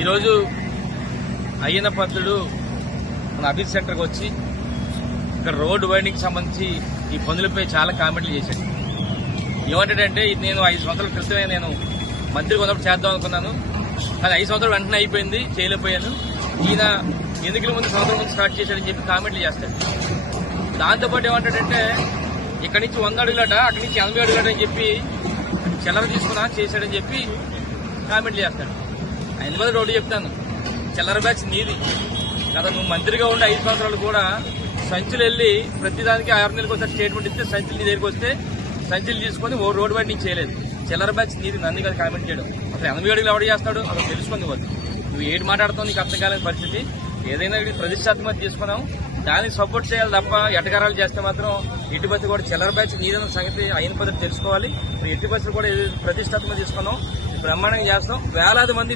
ఈరోజు అయ్యన్న పత్రుడు మన అభిత్ సెంటర్కి వచ్చి ఇక్కడ రోడ్డు వైండింగ్కి సంబంధించి ఈ పనులపై చాలా కామెంట్లు చేశాడు. ఏమంటాడంటే ఇది నేను 5 సంవత్సరాల క్రితమే నేను మంత్రి కొన్నప్పుడు చేద్దాం అనుకున్నాను, కానీ 5 సంవత్సరాలు వెంటనే అయిపోయింది, చేయలేకపోయాను. ఈయన ఎన్నికల ముందు సంవత్సరం ముందు స్టార్ట్ చేశాడని చెప్పి కామెంట్లు చేస్తాడు. దాంతోపాటు ఏమంటాడంటే ఇక్కడి నుంచి 100 అడుగులట, అక్కడి నుంచి 80 అడుగులట అని చెప్పి చిల్లర తీసుకున్నా చేశాడని చెప్పి కామెంట్లు చేస్తాడు. ఆయన మీద రోడ్డు చెప్తాను, చిల్లర బ్యాచ్ నీది కదా. నువ్వు మంత్రిగా ఉండి 5 సంవత్సరాలు కూడా సంచులు వెళ్ళి ప్రతిదానికి 6 నెలలకు ఒకసారి స్టేట్మెంట్ ఇస్తే సంచులు నీ దగ్గరికి వస్తే సంచులు తీసుకొని ఓ రోడ్డు బయట నీకు చేయలేదు. చిల్లర బ్యాచ్ నీది, నన్ను కదా కామెంట్ చేయడం. అసలు 80 అడుగులు ఎవడు చేస్తాడు అసలు తెలుసుకుంది వద్దు. నువ్వు ఏడు మాట్లాడుతావు, నీకు అర్థం కాలేని పరిస్థితి. ఏదైనా ప్రతిష్టాత్మక తీసుకున్నాం, దానికి సపోర్ట్ చేయాలి తప్ప ఎటకారాలు చేస్తే మాత్రం ఎట్టి బస్సు కూడా చిల్లర బ్యాచ్ నీదన్న సంగతి అయిన పద్ధతి తెలుసుకోవాలి. ఎట్టి బస్సులు కూడా ప్రతిష్టాత్మక తీసుకున్నాం, బ్రహ్మాండంగా చేస్తాం. వేలాది మంది